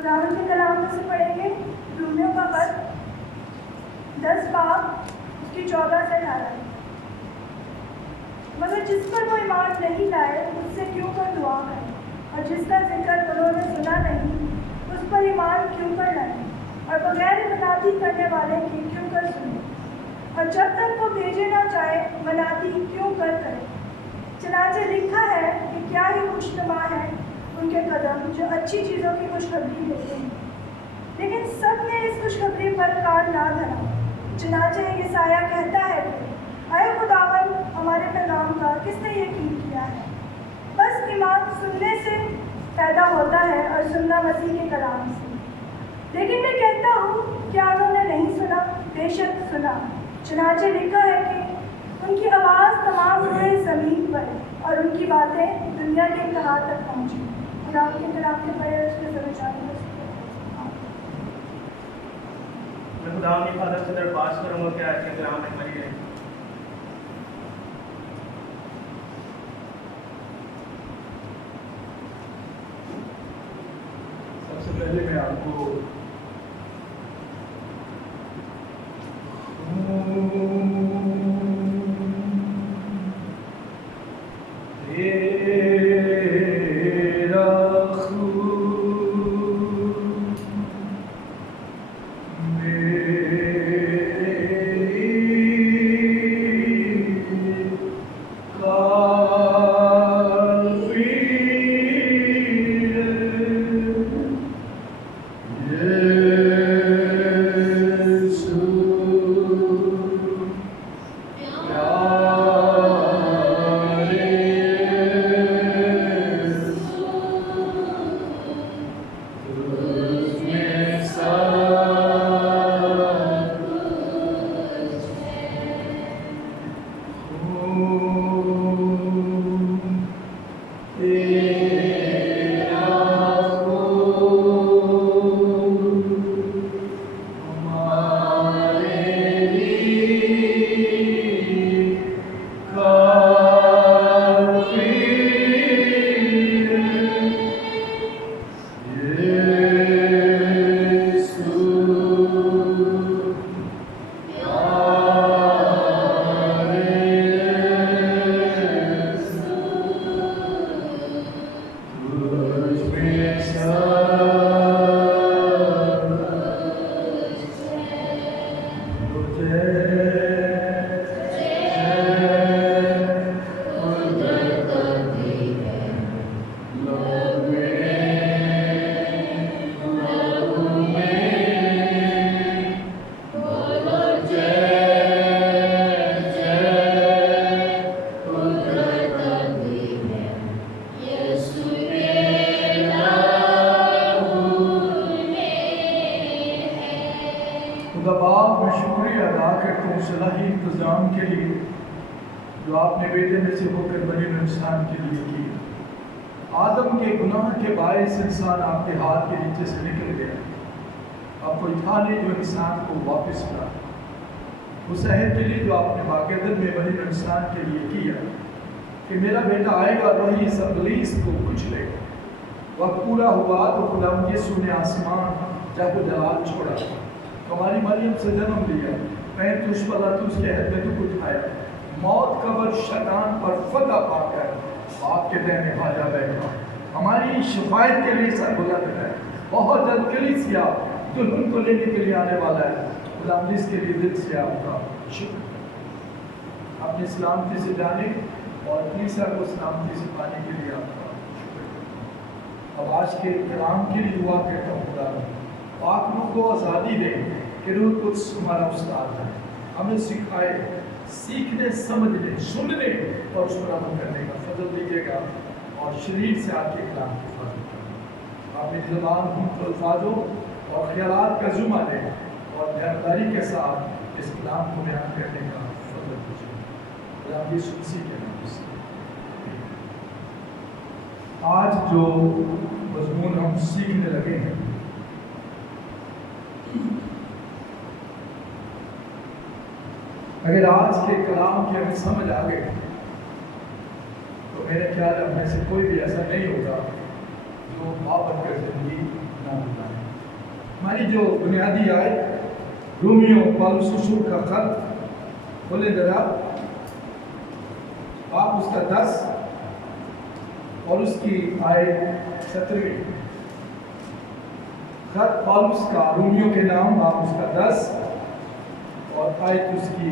خداوند کے کلام میں سے پڑھیں گے رومیوں کا خط 10 باب اس کی 14 سے 18۔ مگر جس پر وہ ایمان نہیں لائے اس سے کیوں کر دعا کریں، اور جس کا ذکر انہوں نے سنا نہیں اس پر ایمان کیوں کر لائیں، اور بغیر منادی کرنے والے کی کیوں کر سنیں، اور جب تک وہ بھیجے نہ جائے منادی کیوں کر کریں۔ چنانچہ لکھا ہے کہ کیا ہی خوشنما ہے ان کے قدم جو اچھی چیزوں کی خوشخبری دیتے ہیں، لیکن سب نے اس خوشخبری پر کان نہ دھرا۔ چنانچہ یسایہ کہتا ہے کہ اے خداوند ہمارے پیغام کا کس نے یقین کیا ہے؟ بس ایمان سننے سے پیدا ہوتا ہے اور سننا مسیح کے کلام سے۔ لیکن میں کہتا ہوں کیا انہوں نے نہیں سنا؟ بے شک سنا۔ چنانچہ لکھا ہے کہ ان کی آواز تمام روئے زمین پر اور ان کی باتیں دنیا کے انتہا تک پہنچی۔ خدا کے کلام کے پڑھے اس کے سمجھانے میں خدا کی حفاظت سے درخواست کروں گا کہ آج کے کلام میں پڑھی جائے۔ سب سے پہلے میں آپ کو انسان آپ کے ہاتھ کے نیچے سے نکل گیا، آپ کو اٹھانے جو انسان کو واپس لا، اس عہد کے لیے جو آپ نے باقاعدت میں بنی انسان کے لیے کیا کہ میرا بیٹا آئے گا وہی اس ابلیس کو کچلے گا۔ وقت پورا ہوا تو خدا یسوع نے آسمان جب و جلال چھوڑا، ہماری مریم سے جنم لیا، میں تجھ پر اس کے عہد میں تو کچھ آیا، موت قبر شیطان پر فتح پا کر آپ کے دہنے بھاجا بیٹھا، ہماری شفایت کے لیے سر بلند ہے۔ بہت جلد کلیسیا دلہن کو لینے کے لیے آنے والا ہے۔ خدا اس کے لیے دل سے آپ کا شکر، اپنی سلامتی سے جانے اور کلیسیا کو سلامتی سے پانے کے لیے آپ کا شکر۔ اب آج کے کلام کے لیے دعا کرتا ہوں خدا پاک روح کو آزادی دے کہ روح قدس ہمارا استاد ہے، ہمیں سکھائے سیکھنے سمجھنے سننے اور اس پر عمل کرنے کا فضل دیجیے گا، اور شریر سے آپ کے کلام کی حفاظت کریں۔ اپنی زبان الفاظوں اور خیالات کا ذمہ لیں اور دیانتداری کے ساتھ اس کلام کو بیان کرنے کا فضل دیجیے۔ خدا یسوع مسیح کے نام سے آج جو مضمون ہم سیکھنے لگے ہیں، اگر آج کے کلام کی ہمیں سمجھ آ گئی تو میرے خیال ہے ہم میں سے کوئی بھی ایسا نہیں ہوگا جو محبت کر زندگی نہ नाम बताएं। हमारी जो बुनियादी आयत रोमियो पौलुस रसूल का खत खोले जरा, आप उसका 10 और उसकी आयत 17। खत पौलुस का रोमियो के नाम, आप उसका 10 और आयत उसकी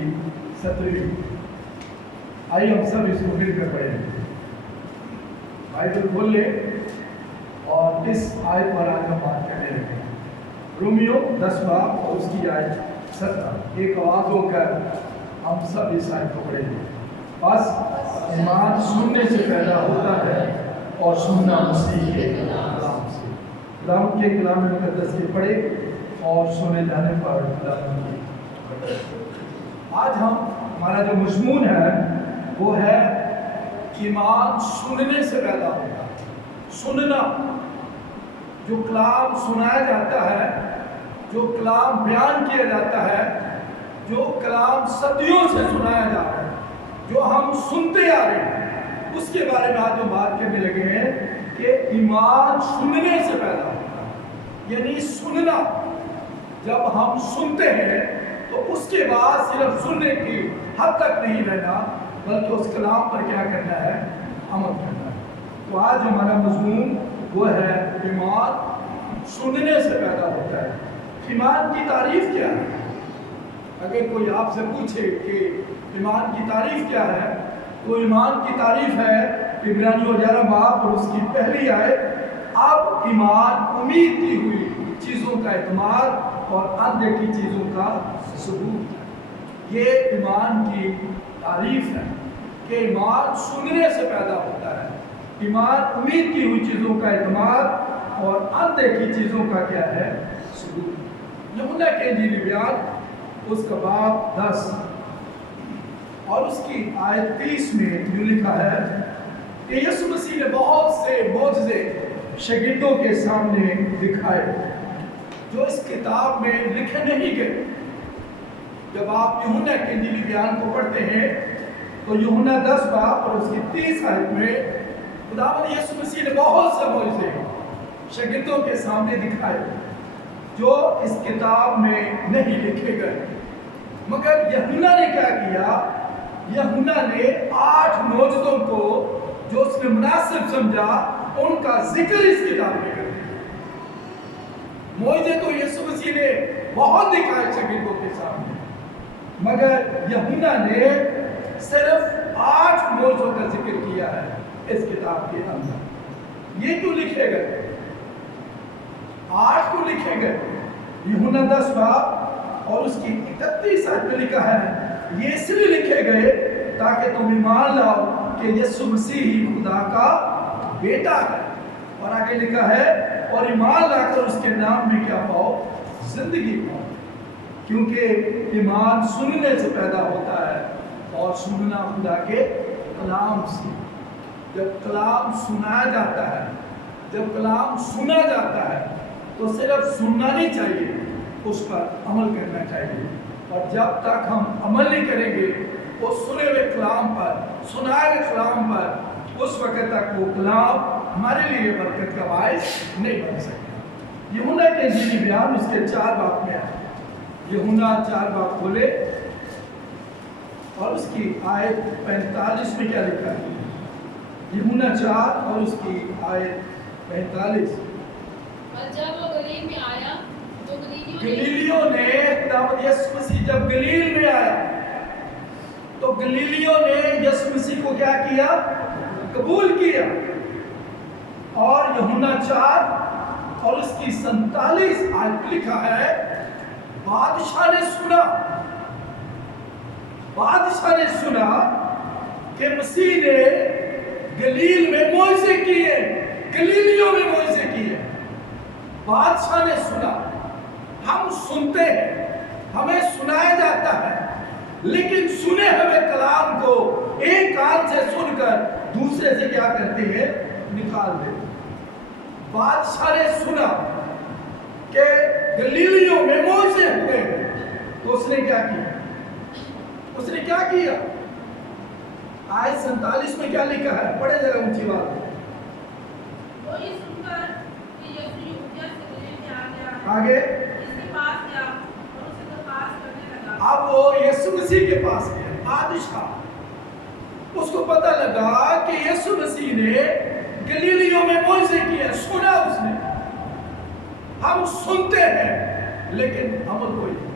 17। आइए हम सब इसको मिलकर पढ़ेंगे। बाइबल खोल ले और इस आयत पर आज हम बात करने लगे। रोमियो 10 बाब और उसकी आयत 17। एक आवाज होकर हम सब इस आयत को पढ़ेंगे। बस ईमान सुनने से पैदा होता है और सुनना मसीह के कलाम से। कलाम के कलाम मुकद्दस के पढ़े और सुने जाने पर कलाम की। आज हमारा जो मजमून है वो है ईमान सुनने से पैदा होता है। सुनना, जो कलाम सुनाया जाता है, जो कलाम बयान किया जाता है, जो कलाम सदियों से सुनाया जा रहा है, जो हम सुनते आ रहे हैं, उसके बारे में आज हम बात करने लगे हैं कि ईमान सुनने से पैदा होता है। यानी सुनना, जब हम सुनते हैं तो उसके बाद सिर्फ सुनने की हद तक नहीं रहना, बल्कि उस कलाम पर क्या करना है, अमल करना है। तो आज हमारा मजमून वो है ईमान सुनने से पैदा होता है। ईमान की तारीफ क्या है? अगर कोई आपसे पूछे कि ईमान की तारीफ क्या है, तो ईमान की तारीफ है इब्रानियों 11 बाब और उसकी पहली आयत, अब ईमान उम्मीद की हुई चीज़ों का एतमाद और अनदेखी चीज़ों का सबूत है। ये ईमान की तारीफ है कि ईमान सुनने से पैदा होता है। ईमान उम्मीद की हुई चीज़ों का एतमाद और अनदेखी चीज़ों का क्या है, सबूत। यूहन्ना के इंजीली बयान उसका बाब 10 और उसकी आयत 30 में यूं लिखा है कि यीशु मसीह ने बहुत से मौजज़े शागिर्दों के सामने दिखाए जो इस किताब में लिखे नहीं गए। जब आप यूहन्ना के इंजीली बयान को पढ़ते हैं तो यूहन्ना 10 बाब और उसकी 30 आयत में खुदावंद यीशु मसीह ने बहुत से मौजज़े शागिर्दों के सामने दिखाए जो इस किताब में नहीं लिखे गए। मगर यूहन्ना ने क्या किया? यूहन्ना ने 8 मौजज़ों को जो उसने मुनासिब समझा उनका जिक्र इस किताब में कर दिया। मौजज़े तो यीशु मसीह ने बहुत दिखाए शागिर्दों के सामने, मगर यूहन्ना ने सिर्फ 8 मौजज़ों का जिक्र किया है इस किताब के अंदर। ये क्यों लिखे गए? 8 क्यों लिखे गए? यूहन्ना 10 बाब और उसकी 31 आयत में लिखा है, ये इसलिए लिखे गए ताकि तुम ईमान लाओ कि यीशु मसीह ही खुदा का बेटा है। और आगे लिखा है, और ईमान लाकर उसके नाम में क्या पाओ? जिंदगी पाओ। क्योंकि ईमान सुनने से पैदा होता है और सुनना खुदा के कलाम से। जब कलाम सुनाया जाता है, जब कलाम सुना जाता है तो सिर्फ सुनना नहीं चाहिए, उस पर अमल करना चाहिए। और जब तक हम अमल नहीं करेंगे उस सुने हुए कलाम पर, सुनाए हुए कलाम पर, उस वक्त तक वो कलाम हमारे लिए बरकत का बायस नहीं बन सकता। यूहन्ना के इंजीली बयान उसके 4 बाब में है। यूहन्ना 4 बाब खोले और उसकी आयत 45 में क्या लिखा है? यूहन्ना 4 और उसकी आयत 45। और जब वो गलील में आया तो गलीलियों ने खुदावंद यीशु मसीह जब गलील में आया तो गलीलियों ने यीशु मसीह को क्या किया? कबूल किया। और यूहन्ना 4 और उसकी 47 आयत लिखा है, बादशाह ने सुना, बादशाह ने सुना कि मसीह ने गलील में मौजज़े किए, गलीलियों में मौजज़े किए। बादशाह ने सुना। हम सुनते हैं, हमें सुनाया जाता है, लेकिन सुने हुए कलाम को एक कान से सुनकर दूसरे से क्या करते हैं? निकाल देते। बादशाह ने सुना कि गलीलियों में मौजज़े हुए, तो उसने क्या किया? उसने क्या किया? आयत 47 में क्या लिखा है? पढ़े जरा ऊंची बात। वो ये सुनकर कि यीशु यहूदिया से गलील آگے इसके पास गया और उससे दरख्वास्त करने लगा। अब वो यीशु मसीह के पास गया, बादशाह। उसको पता लगा कि यीशु मसीह ने गलीलियों में मोइज़े किया, सुना उसने। हम सुनते हैं लेकिन अमल कोई नहीं।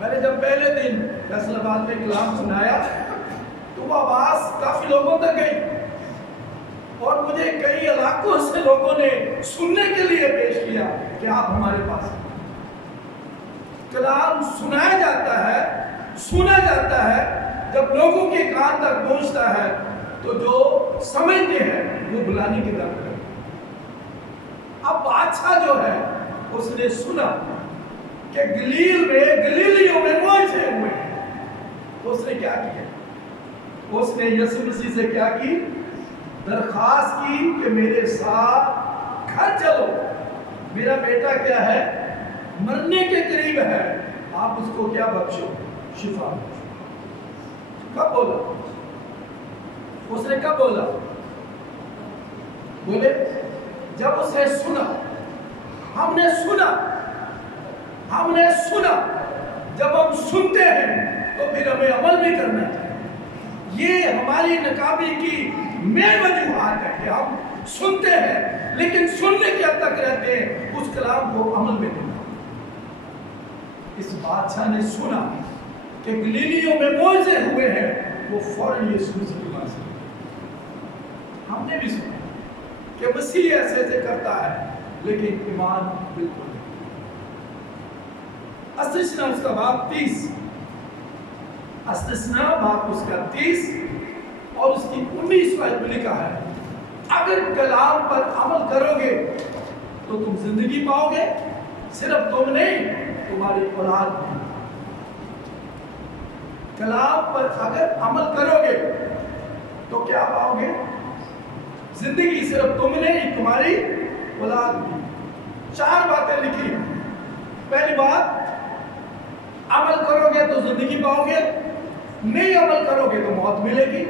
मैंने जब पहले दिन फैसलाबाद में कलाम सुनाया तो वो आवाज काफी लोगों तक गई और मुझे कई इलाकों से लोगों ने सुनने के लिए पेश किया कि आप हमारे पास हैं। कलाम सुनाया जाता है, सुना जाता है, जब लोगों के कान तक पहुंचता है तो जो समझते हैं वो बुलाने की तरफ है। अब बादशाह जो है उसने सुना कि गलीलियों में मोइज़े हुए हैं। तो उसने क्या किया? उसने यीशु मसीह से क्या की? दरखास्त की कि मेरे साथ घर चलो, मेरा बेटा क्या है, मरने के करीब है, आप उसको क्या बख्शो? शिफा बख्शो। कब बोला? उसने कब बोला? बोले जब उसने सुना। हमने सुना। जब हम सुनते हैं तो फिर हमें अमल भी करना चाहिए। ये हमारी नाकामी की मेन वजूहात है कि हम सुनते हैं लेकिन सुनने के हद तक रहते हैं, उस कलाम को अमल में नहीं। इस बादशाह ने सुना कि गलीलियों में मोइज़े हुए हैं, वो फौरन यीशु मसीह के पास गया। हमने भी सुना कि मसीह ऐसे करता है लेकिन ईमान बिल्कुल नहीं। अस्तिस्ना उसका बाब 30, अस्तिस्ना बाब उसका 30 और उसकी 19 आयत में लिखा है, अगर कलाम पर अमल करोगे तो तुम जिंदगी पाओगे, सिर्फ तुम नहीं, तुम्हारी औलाद भी। कलाम पर अगर अमल करोगे तो क्या पाओगे? जिंदगी, सिर्फ तुम नहीं, तुम्हारी औलाद भी। 4 बातें लिखी। पहली बात, अमल करोगे तो जिंदगी पाओगे, नहीं अमल करोगे तो मौत मिलेगी।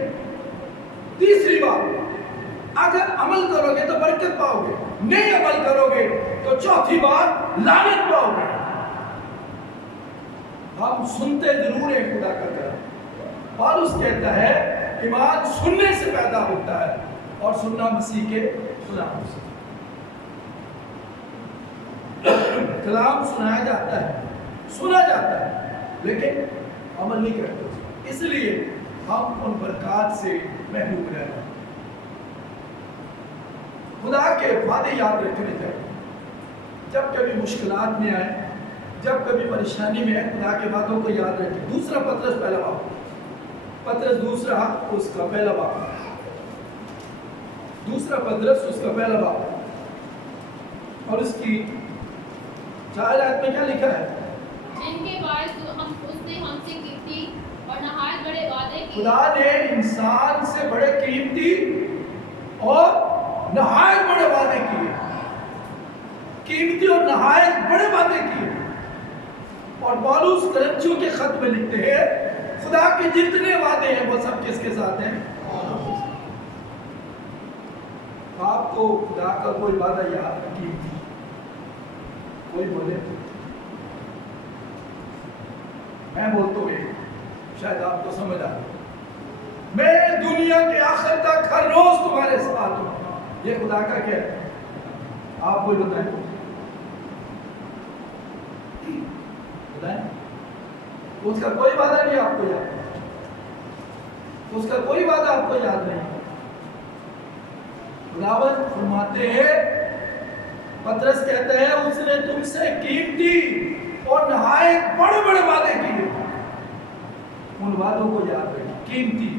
तीसरी बात, अगर अमल करोगे तो बरकत पाओगे, नहीं अमल करोगे तो चौथी बात, लानत पाओगे। हम सुनते जरूर हैं खुदा का कलाम। पौलुस कहता है ईमान सुनने से पैदा होता है और सुनना मसीह के कलाम से। कलाम सुनाया जाता है, सुना जाता है लेकिन अमल नहीं करते, इसलिए हम उन बरकत से महरूम रह रहे हैं। खुदा के वादे याद रखने चाहिए। जब कभी मुश्किलात में आए, जब कभी परेशानी में आए, खुदा के वादों को याद रखें। दूसरा पतरस पहला बाब, पतरस दूसरा उसका पहला बाब, दूसरा पतरस उसका पहला बाब और उसकी 4 आयत में क्या लिखा है? जिनके बायस उसने हमसे कीमती और नहायत बड़े वादे किए। खुदा ने इंसान से बड़े कीमती और नहायत बड़े वादे किए, कीमती और नहायत बड़े वादे किए। और पौलुस करंथियों के खत में लिखते हैं खुदा के जितने वादे हैं वो सब किसके साथ हैं? आपको खुदा का कोई वादा याद कीमती कोई बोले? मैं बोलता हूँ शायद आपको समझ आ, मैं दुनिया के आखिर तक हर रोज तुम्हारे साथ हूँ। ये खुदा का क्या है? आप कोई बताएं? उसका कोई वादा नहीं आपको याद, उसका कोई वादा आपको याद नहीं। खुदावंद फरमाते हैं, पतरस कहते हैं उसने तुमसे कीमती और नहायत बड़े बड़े वादे किए। उन वादों को याद रखें, कीमती।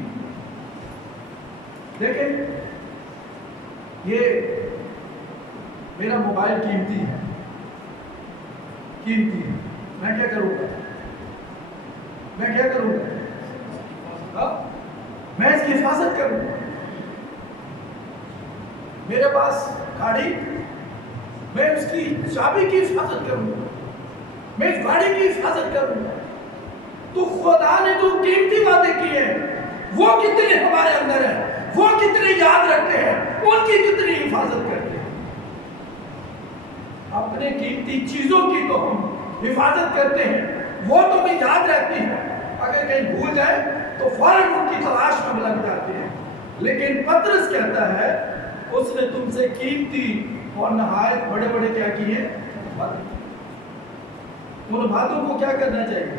देखें, ये मेरा मोबाइल कीमती है, कीमती है। मैं क्या करूंगा? मैं क्या करूंगा? मैं इसकी हिफाजत करूंगा। मेरे पास गाड़ी, मैं उसकी चाबी की हिफाजत करूंगा, मैं इस गाड़ी की हिफाजत करूंगा। तो खुदा ने जो कीमती वादे किए हैं वो कितने हमारे अंदर है, वो कितने याद रखते हैं, उनकी कितनी हिफाजत करते हैं। अपने कीमती चीजों की तो हम हिफाजत करते हैं, वो तो हमें याद रहती है, अगर कहीं भूल जाए तो फौरन उनकी तलाश में लग जाते हैं। लेकिन पतरस कहता है उसने तुमसे कीमती और नहायत बड़े बड़े क्या किए, उन बातों को क्या करना चाहिए,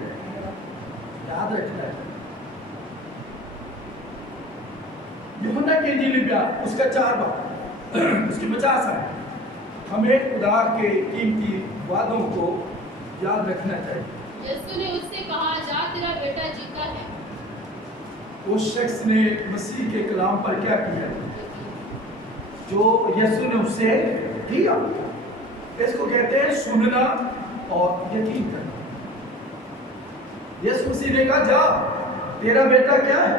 याद रखना है। यूहन्ना की इंजील उसका 4 बाब उसकी 50 है, हमें खुदा के कीमती वादों को याद रखना चाहिए। यीशु ने उससे कहा, जा तेरा बेटा जीता है। उस शख्स ने मसीह के कलाम पर क्या किया जो यीशु ने उससे किया, इसको कहते हैं सुनना और यकीन करना। यीशु मसीह ने कहा जा तेरा बेटा क्या है,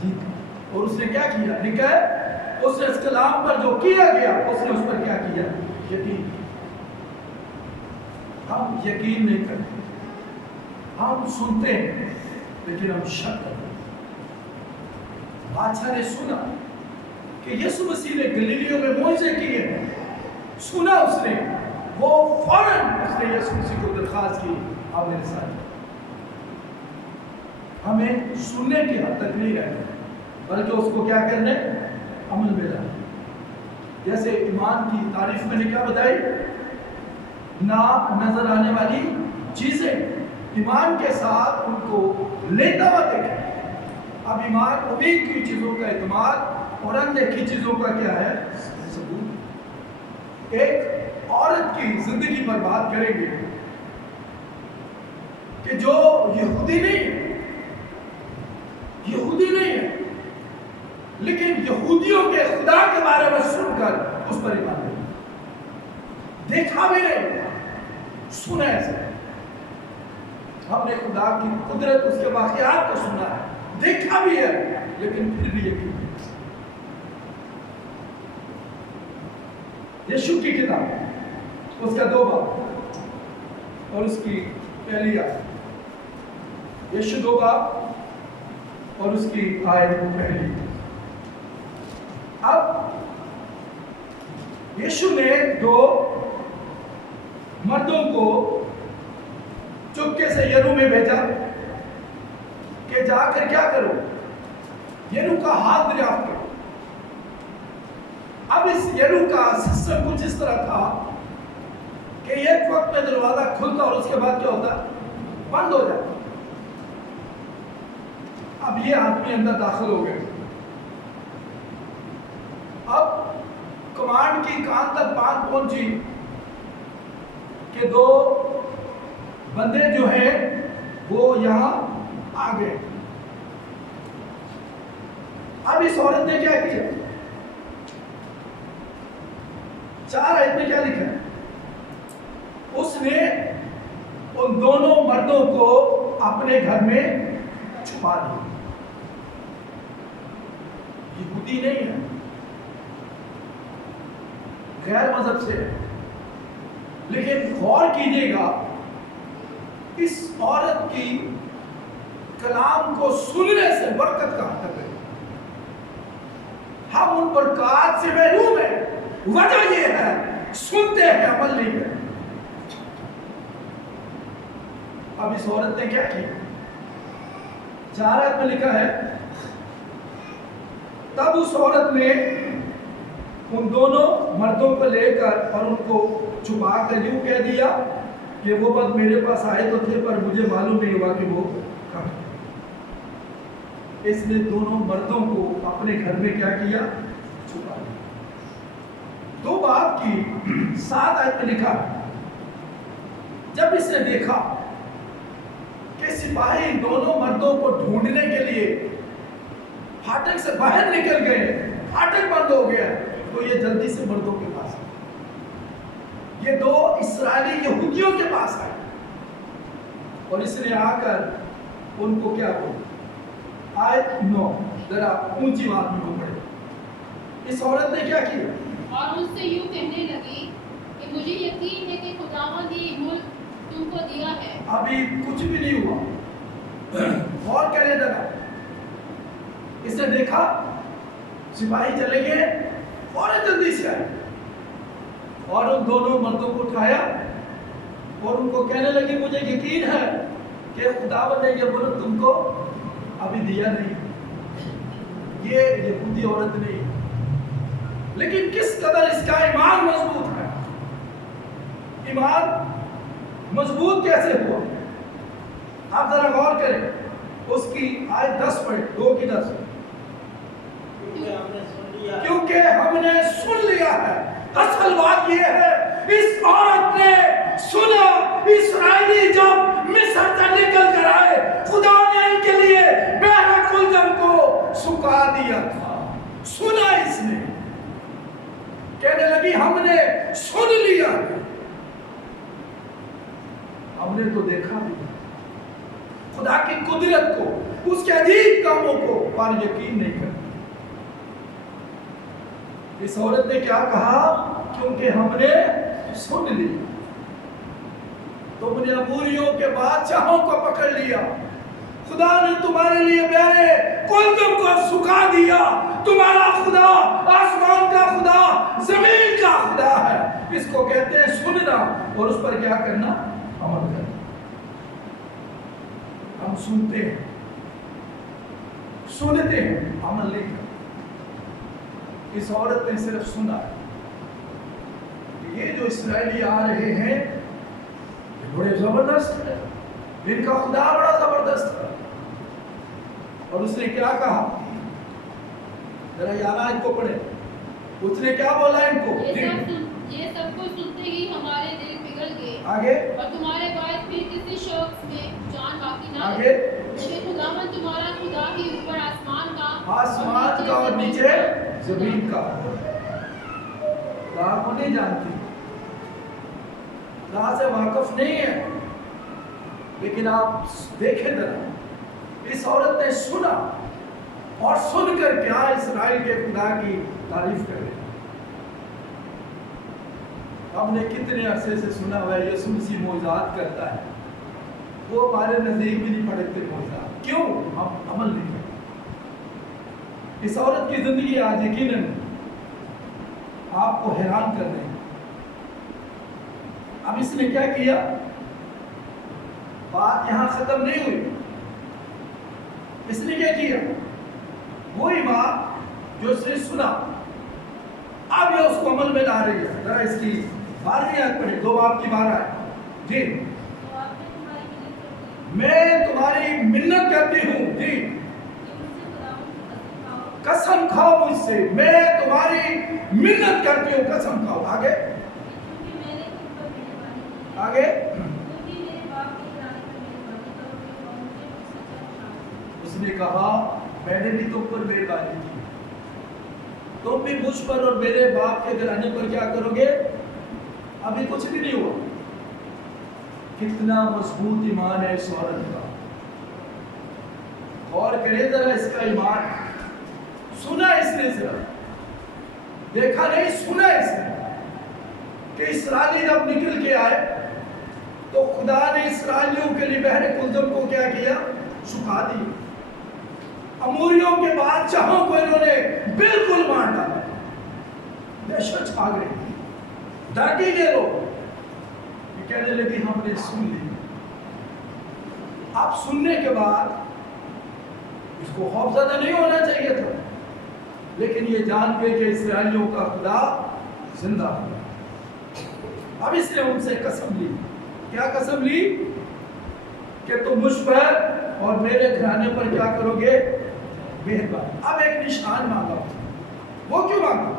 जीता। और उसने क्या किया, लिखा है उसने इस कलाम पर जो किया गया उसने उस पर क्या किया, यकीन। हम यकीन नहीं करते, हम सुनते हैं लेकिन हम शक करते हैं। बादशाह ने सुना कि यीशु मसीह ने गलीलियों में मोइज़े किए, सुना उसने, वो फौरन उसने यीशु मसीह को दरखास्त की, आप मेरे साथ। हमें सुनने की हद तक नहीं रहना, बल्कि उसको क्या करना है, अमल में लाना। जैसे ईमान की तारीफ मैंने क्या बताई, ना नजर आने वाली चीजें, ईमान के साथ उनको लेता हुआ देखें। अब ईमान उम्मीद की चीजों का एतमाद और अनदेखी चीजों का क्या है, सबूत। एक औरत की जिंदगी पर बात करेंगे कि जो यहूदी नहीं है, लेकिन यहूदियों के खुदा के बारे में सुनकर उस पर ईमान नहीं, देखा भी नहीं, सुना ऐसे। हमने खुदा की कुदरत, उसके वाक़यात को सुना है, देखा भी है, लेकिन फिर भी यकीन नहीं। यीशु की किताब उसका 2 बाब और उसकी पहली आयत, यीशु 2 बाब और उसकी आयत पहली। अब यीशु ने 2 मर्दों को चुपके से यरू में भेजा कि जाकर क्या करो, यरू का हाथ दरियाफ्त करो। अब इस यरू का सिस्टम कुछ इस तरह था कि एक वक्त में दरवाजा खुलता और उसके बाद क्या होता, बंद हो जाता। अब ये आदमी अंदर दाखिल हो गए। अब कमांड की कान तक बात पहुंची कि 2 बंदे जो हैं वो यहां आ गए। अब इस औरत ने क्या किया, 4 आयत में क्या लिखा है, उसने उन दोनों मर्दों को अपने घर में छुपा दिया। यहूदी नहीं है, गैर मजहब से, लेकिन गौर कीजिएगा इस औरत की कलाम को सुनने से बरकत कहां तक है। हम उन बरकत से महरूम हैं, वजह यह है सुनते हैं, अमल नहीं करते। अब इस औरत ने क्या किया, 4 आयत में लिखा है, तब उस औरत ने उन दोनों मर्दों को लेकर और उनको छुपा कर यूं कह दिया कि वो बस मेरे पास आए तो थे, पर मुझे मालूम नहीं हुआ कि वो कब। इसने दोनों मर्दों को अपने घर में क्या किया, छुपा दिया। 2 बाब की 7 आयत में लिखा, जब इसने देखा कि सिपाही दोनों मर्दों को ढूंढने के लिए फाटक से बाहर निकल गए, फाटक बंद हो गया, तो ये जल्दी से मर्दों के पास आए। ये 2 इस्राएली यहूदियों के पास आए और इसने आकर उनको क्या बोला, आयत 9 जरा ऊंची बात में वो पढ़े। इस औरत ने क्या किया, और उससे यूं कहने लगी कि मुझे यकीन है कि खुदावंद ने मुल्क तुमको दिया है। अभी कुछ भी नहीं हुआ, और कहने लगा। इसने देखा सिपाही चले गए और जल्दी से आए, और उन दोनों मर्दों को उठाया और उनको कहने लगी, मुझे यकीन है कि खुदावंद ने ये मुल्क तुमको अभी दिया नहीं, ये यहूदी औरत नहीं, लेकिन किस कदर इसका ईमान मजबूत है। ईमान मजबूत कैसे हुआ? आप जरा गौर करें, उसकी आयत 10 पढ़े, 2 की 10। क्योंकि हमने सुन लिया है। असल बात यह है, इस औरत ने सुना, इस्राएली जब मिस्र से निकल कर आए, खुदा ने इनके लिए बहरा कुलदम को सुखा दिया था। सुना इसने, कहने लगी हमने सुन लिया, हमने तो देखा भी खुदा की कुदरत को, उसके अजीब कामों को, पर यकीन नहीं करता। इस औरत ने क्या कहा? क्योंकि हमने सुन लिया। तुमने अमूरियों के बादशाहों को पकड़ लिया, खुदा ने तुम्हारे लिए मेरे कुलदम को सुखा दिया। तुम्हारा खुदा आसमान का खुदा, जमीन का खुदा है। इसको कहते हैं सुनना, और उस पर क्या करना? अमल करना। हम सुनते हैं, सुनते हैं, अमल नहीं करते। इस औरत ने सिर्फ सुना। ये जो इस्राएली आ रहे हैं, ये बड़े जबरदस्त है, इनका खुदा बड़ा जबरदस्त है। और उसने क्या कहा? जरा यार आयत को पढ़े। उसने क्या बोला इनको? ये सब कुछ सुनते ही हमारे दिल पिघल गए। आगे। और तुम्हारे बाद फिर किसी शख्स में जान बाकी ना आगे। क्योंकि खुदावंद तुम्हारा खुदा ही ऊपर आसमान का और नीचे जमीन का। खुदा को नहीं जानती, खुदा से वाकिफ नहीं है। लेकिन आप देखें जरा, इस औरत ने सुना, और सुनकर क्या इस्राएल के खुदा की तारीफ करे। हमने कितने अरसे से सुना हुआ है यीशु मसीह मौजूद करता है, वो हमारे नजदीक भी नहीं पड़ते मौजूद। क्यों? हम अमल नहीं करते। इस औरत की जिंदगी आज यकीनन आपको हैरान कर रही है। अब इसने क्या किया? बात यहां खत्म नहीं हुई। इसने क्या किया? वही बात जो उसने सुना, अब ये उसको अमल में ला रही है। जरा इसकी 12वीं आयत पढ़े, 2 बाब की 12 है जी। मैं तुम्हारी मिन्नत करती हूँ जी, कसम खाओ मुझसे, मैं तुम्हारी मिन्नत करती हूँ, कसम खाओ। आगे आगे। उसने कहा मैंने भी तुम पर मेहरबानी की, तुम भी मुझ पर और मेरे बाप के घराने पर क्या करोगे? अभी कुछ भी नहीं हुआ। कितना मजबूत ईमान है इस औरत का। और करें जरा इसका ईमान। सुना इसने, सिर्फ देखा नहीं, सुना इसने कि इस्राएली जब निकल के आए तो खुदा ने इस्राएलियों के लिए बहरे कुलदम को क्या किया? सुखा दिया। अमूरियों के बादशाहों को इन्होंने बिल्कुल मार डाला। दहशत छा गई, डर के गए लोग। ये कहने लगी हमने सुन ली। आप सुनने के बाद इसको खौफ ज्यादा नहीं होना चाहिए था, लेकिन ये जान के कि इस्राएलियों का खुदा जिंदा है। अब इसने उनसे कसम ली। क्या कसम ली? कि तुम मुझ पर और मेरे घराने पर क्या करोगे? मेहरबानी। अब एक निशान मांगा। वो क्यों मांगा?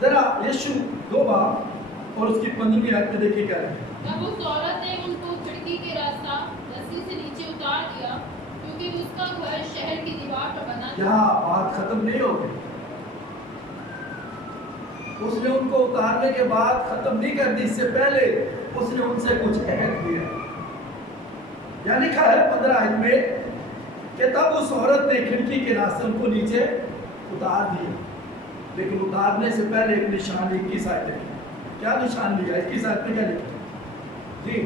जरा यीशु 2 बाब और उसकी 15वीं आयत में देखिए क्या है। तब उस औरत ने उनको खिड़की के रास्ता रस्सी से नीचे उतार दिया, क्योंकि उसका घर शहर की दीवार पर बना था। यहाँ बात खत्म नहीं हो गई। उसने उनको उतारने के बाद खत्म नहीं कर दी, इससे पहले उसने उनसे कुछ अहद दिया। यहाँ लिखा है 15 आयत में कि तब उस औरत ने खिड़की के रास्ते उनको नीचे उतार दिया, लेकिन उतारने से पहले एक निशान 21 आयत लिखी। क्या निशान लिया? 21 आयत में क्या लिखा जी?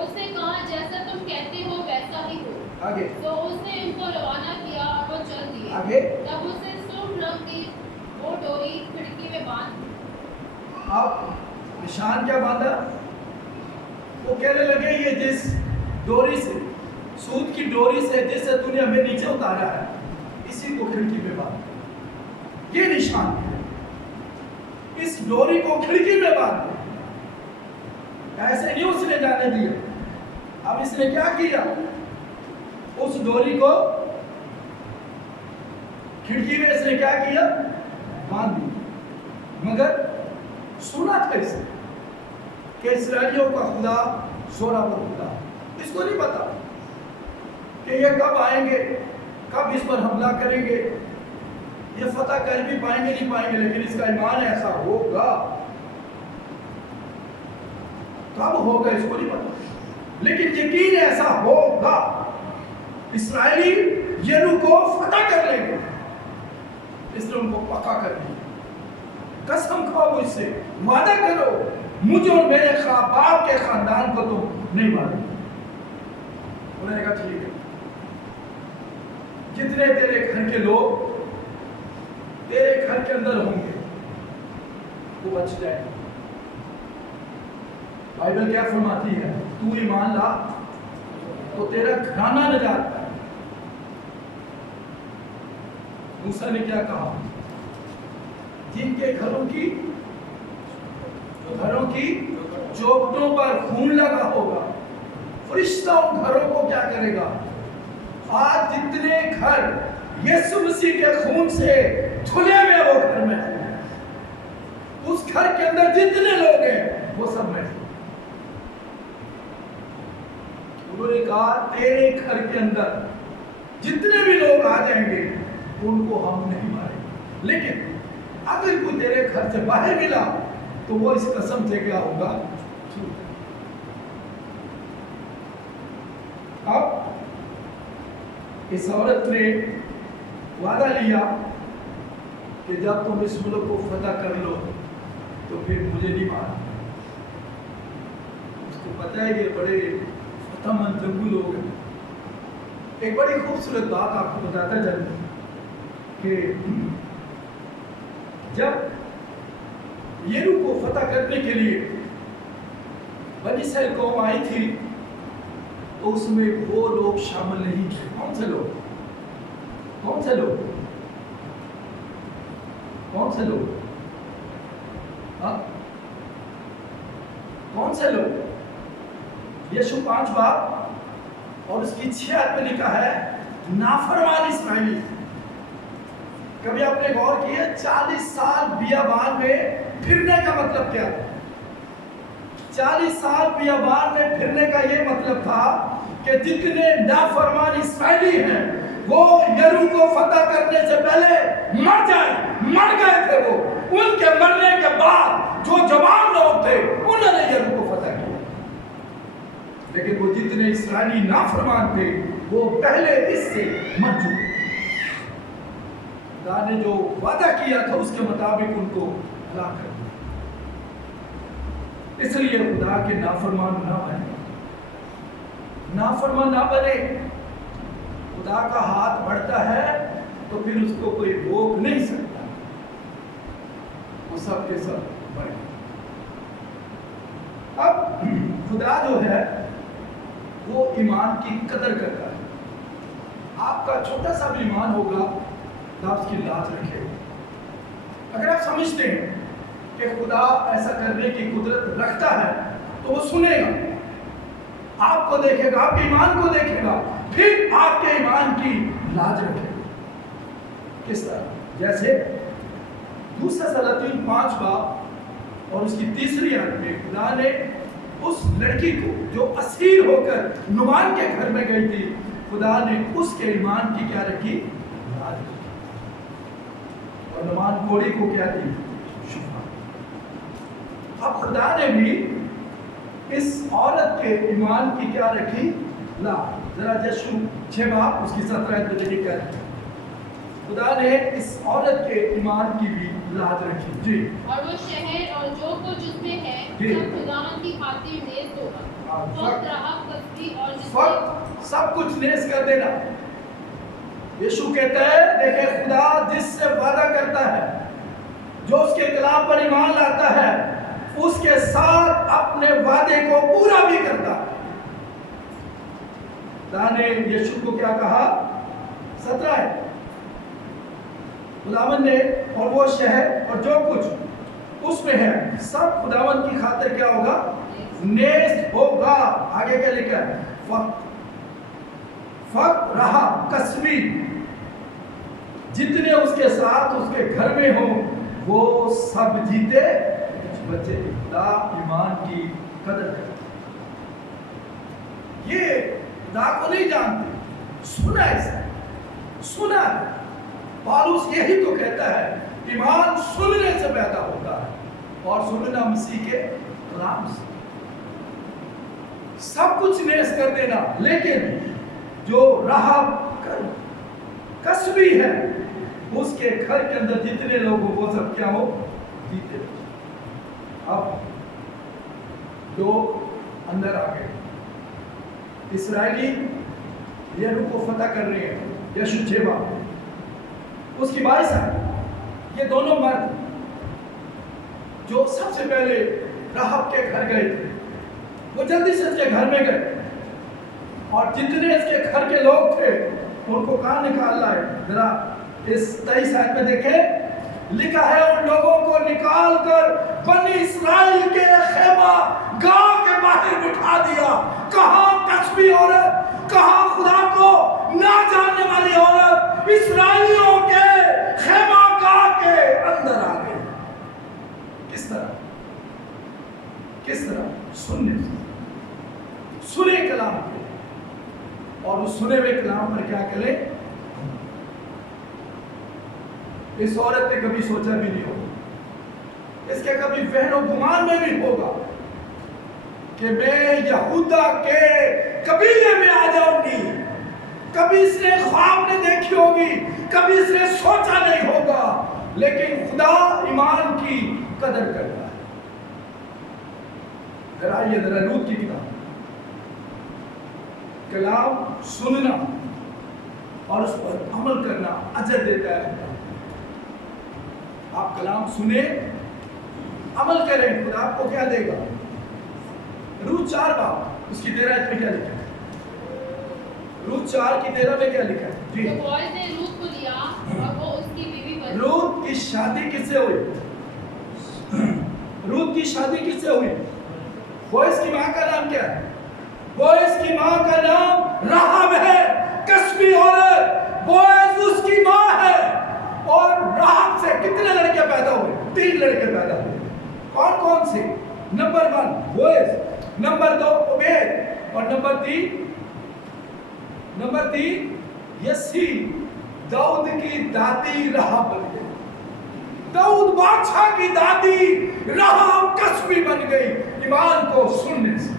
उसने कहा जैसा तुम कहते हो वैसा ही हो। आगे। तो उसने उनको रवाना किया और वो चल दिए। आगे। तब उसने सुर्ख रंग की वो डोरी खिड़की में बांध आप निशान क्या बांधा? वो कहने लगे ये जिस डोरी से, सूत की डोरी से जिससे तूने हमें नीचे उतारा है, इसी को खिड़की में बांध। ये निशान है, इस डोरी को खिड़की में बांध। ऐसे नहीं उसने जाने दिया। अब इसने क्या किया? उस डोरी को खिड़की में इसने क्या किया? बांध दिया। मगर सुना था इसने कि इस्राएलियों का खुदा जोरावर खुदा। इसको नहीं पता कि ये कब आएंगे, कब इस पर हमला करेंगे, ये फतह कर भी पाएंगे नहीं पाएंगे, लेकिन इसका ईमान ऐसा होगा। कब होगा इसको नहीं पता, लेकिन यकीन ऐसा होगा। इस्राएली यरीको फतह कर लेंगे। इसने उनको पक्का कर दिया। कसम खाओ मुझसे, वादा करो, मुझे और मेरे बाप के खानदान को तुम नहीं मारोगे। उन्होंने कहा ठीक है, जितने तेरे घर के लोग तेरे घर के अंदर होंगे वो बच जाएंगे। बाइबल क्या फरमाती है? तू ईमान ला तो तेरा घराना नजात पाए। मूसा ने क्या कहा? जिनके घरों की चौखटों पर खून लगा होगा, फरिश्ता उन घरों को क्या करेगा? आज जितने घर यीशु मसीह के खून से धुले हुए वो घर में हैं, उस घर के अंदर जितने लोग हैं वो सब में। उन्होंने कहा तेरे घर के अंदर जितने भी लोग आ जाएंगे उनको हम नहीं मारेंगे, लेकिन अगर कोई तेरे घर से बाहर मिला तो वो इस कसम से क्या होगा? अब इस औरत ने वादा लिया कि जब तुम इस मुल्क को फतह कर लो तो फिर मुझे नहीं मारना। उसको पता है कि बड़े फतह मंजू लोग हैं। एक बड़ी खूबसूरत बात आपको बताता चलूं कि जब यरीको को फतह करने के लिए बनी इस्राएल कौम आई थी तो उसमें वो लोग शामिल नहीं थे। कौन से लोग? कौन से लोग? कौन से लोग? हाँ, कौन से लोग? यीशु 5 बाब और उसकी 6 आयत में लिखा है नाफरमान इस्राएली। कभी आपने गौर किया 40 साल बियाबान में फिरने का मतलब क्या था? 40 साल बियाबान में फिरने का ये मतलब था कि जितने नाफरमान इस्राएली हैं वो यरीको को फतह करने से पहले मर जाए, मर गए थे। वो उनके मरने के बाद जो जवान लोग थे उन्होंने यरीको को फतह किया, लेकिन वो जितने इस्राएली नाफरमान थे वो पहले इससे मर चुके। खुदा ने जो वादा किया था उसके मुताबिक उनको हलाक कर दिया। इसलिए खुदा के नाफरमान ना बने, नाफरमान ना बने। खुदा का हाथ बढ़ता है तो फिर उसको कोई रोक नहीं सकता, वो सब के सब बढ़े। अब खुदा जो है वो ईमान की कदर करता है। आपका छोटा सा भी ईमान होगा तो आप उसकी लाज रखेगा। अगर आप समझते हैं कि खुदा ऐसा करने की कुदरत रखता है तो वो सुनेगा, आपको देखेगा, आपके ईमान को देखेगा, फिर आपके ईमान की लाज रखेगा। किस तरह? जैसे दूसरा सलातीन 5 बाब और उसकी 3री आयत में खुदा ने उस लड़की को जो असीर होकर नुमान के घर में गई थी, खुदा ने उसके ईमान की क्या रखी? लाज रखी। और नुमान कोड़ी को क्या दी? शुभा। अब खुदा ने भी इस औरत के ईमान की क्या रखी? लाज। जरा यशू 6 बाब उसकी 17 आयत में लिखा है खुदा ने इस औरत के ईमान की भी लाज रखी। जी। और वो शहर और जो कुछ उसमें है सब खुदावंद की खातिर नेज़ होगा। और राहब कसदी और सब कुछ नेज़ कर देना। यीशु कहता है देखिए खुदा जिससे वादा करता है, जो उसके कलाम पर ईमान लाता है, اس کے ساتھ اپنے وعدے کو پورا بھی کرتا ہے۔ خدا نے یشوع کو کیا کہا؟ 17 ہے، خداوند نے اور وہ شہر اور جو کچھ اس میں ہے سب خداوند کی خاطر کیا ہوگا؟ نیست ہوگا۔ آگے کیا لکھا ہے؟ فقط رہا قسمی، جتنے اس کے ساتھ اس کے گھر میں ہوں وہ سب جیتے بچے۔ خدا ایمان کی قدر کرتے، یہ خدا کو نہیں جانتے، سنا ہے، سنا ہے۔ پالوس یہی تو کہتا ہے ایمان سننے سے پیدا ہوتا ہے اور سننا مسیح کے کلام سے۔ سب کچھ نیز کر دینا، لیکن جو راہ کسبی ہے اس کے گھر کے اندر جتنے لوگ وہ سب کیا ہو؟ جیتے۔ اب لوگ اندر آ گئے، اسرائیلی یریکو کو فتح کر رہے ہیں، یشوع 6 بار اس کی 22 ہے۔ یہ دونوں مرد جو سب سے پہلے راہب کے گھر گئے تھے وہ جلدی سے اس کے گھر میں گئے اور جتنے اس کے گھر کے لوگ تھے ان کو کہاں نکال لائے؟ ذرا اس 23 آیت میں دیکھیں، لکھا ہے ان لوگوں کو نکال کر بنی اسرائیل کے خیمہ گاہ کے باہر بٹھا دیا۔ کہاں کسبی عورت، کہاں خدا کو نہ جاننے والی عورت اسرائیلیوں کے خیمہ گاہ کے اندر آ گئی۔ کس طرح؟ کس طرح؟ سننے کلام کے، اور اس سنے ہوئے کلام پر کیا کرے؟ اس عورت نے کبھی سوچا بھی نہیں ہوگا، اس کے کبھی ذہن و گمان میں بھی ہوگا کہ میں یہودا کے قبیلے میں آ جاؤں گی۔ کبھی اس نے خواب نہیں دیکھی ہوگی، کبھی اس نے سوچا نہیں ہوگا، لیکن خدا ایمان کی قدر کرتا ہے۔ ذرا یہ ذرا لوط کی کتاب، کلام سننا اور اس پر عمل کرنا اجر دیتا ہے۔ آپ کلام سنیں، عمل کریں، خدا آپ کو کیا دے گا؟ روت 4 باب اس کی 13 آیت میں کیا لکھا ہے؟ روت 4 کی 13 میں کیا لکھا ہے؟ جی، تو بوعز نے روت کو لیا اور وہ اس کی بیوی بنی۔ روت کی شادی کس سے ہوئی؟ روت کی شادی کس سے ہوئی؟ بوعز کی ماں کا نام کیا ہے؟ بوعز کی ماں کا نام راہب ہے، کسبی عورت۔ بوعز اس کی ماں ہے، اور راہب سے کتنے لڑکے پیدا ہوئے؟ 3 لڑکے پیدا ہوئے۔ کون کون سے؟ نمبر 1 بوعز، نمبر 2 عبید، اور نمبر 3 یسی، داؤد کی دادی راہب بن گئی۔ داؤد بادشاہ کی دادی راہب کسبی بن گئی ایمان کو سننے سے۔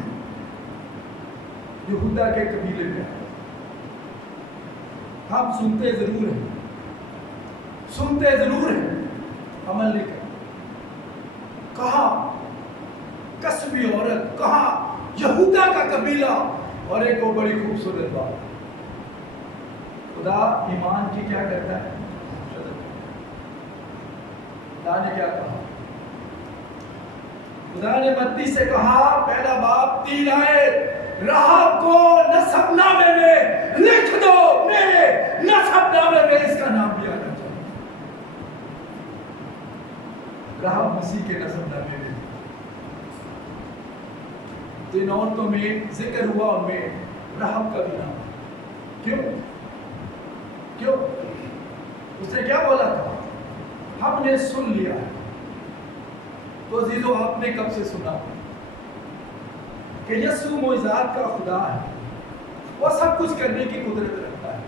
یہودا کے قبیلے میں ہم سنتے ضرور ہیں، سنتے ضرور ہیں، عمل نہیں کرتے۔ کہاں کسبی عورت، کہاں یہودا کا قبیلہ، اور ایک وہ بڑی خوبصورت بات، خدا ایمان کی کیا کرتا ہے؟ خدا نے کیا کہا؟ خدا نے متی سے کہا، پہلا باب 3 آیت، راہب کو نسب نامے میں لکھ دو، میرے نسب نامے میں اس کا نام بھی آنا چاہیے۔ راہب مسیح کے نسب نامے میں جن عورتوں میں ذکر ہوا ان میں راہب کا بھی نام۔ کیوں؟ اس نے کیا بولا تھا؟ ہم نے سن لیا ہے۔ تو عزیزو، آپ نے کب سے سنا کہ یسوع معجزات کا خدا ہے، وہ سب کچھ کرنے کی قدرت رکھتا ہے،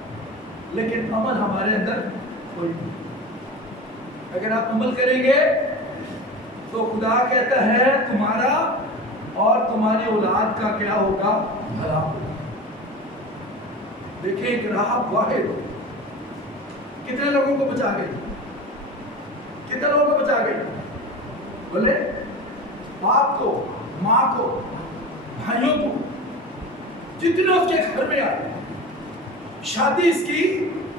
لیکن عمل ہمارے اندر کوئی نہیں۔ اگر آپ عمل کریں گے تو خدا کہتا ہے تمہارا اور تمہاری اولاد کا کیا ہوگا؟ بھلا ہوگا۔ دیکھیں، ایک راہب واحد کتنے لوگوں کو بچا گئی؟ کتنے لوگوں کو بچا گئی؟ بولے، باپ کو، ماں کو، بھائیوں کو، جتنے اس کے گھر میں آئے۔ شادی اس کی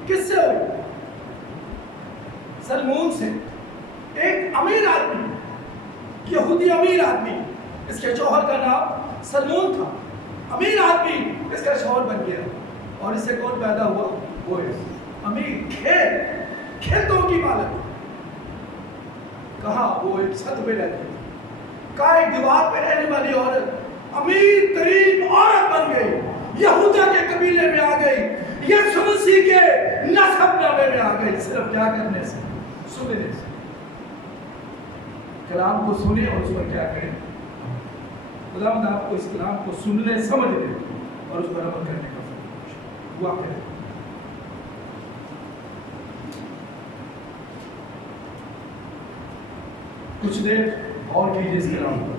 کس سے ہوئی؟ سلمون سے، ایک امیر آدمی، यहूदी अमीर आदमी, इसके शौहर का नाम सलमोन था। अमीर आदमी इसका शौहर बन गया और इससे कौन पैदा हुआ? बोएज। अमीर, खेतों की मालिक। कहाँ? वो एक छत पे रहती है, कहाँ एक दीवार पे रहने वाली औरत अमीर तरीन औरत बन गई, यहूदा के कबीले में आ गई, यीशु मसीह के नसबनामे में आ गई। सिर्फ क्या करने से? सुनने से। कलाम को सुने और उस पर क्या करें? खुदावंद आपको इस कलाम को सुनने, समझने और उस पर अमल करने का दुआ करें। कुछ देर और कीजिए इस कलाम पर।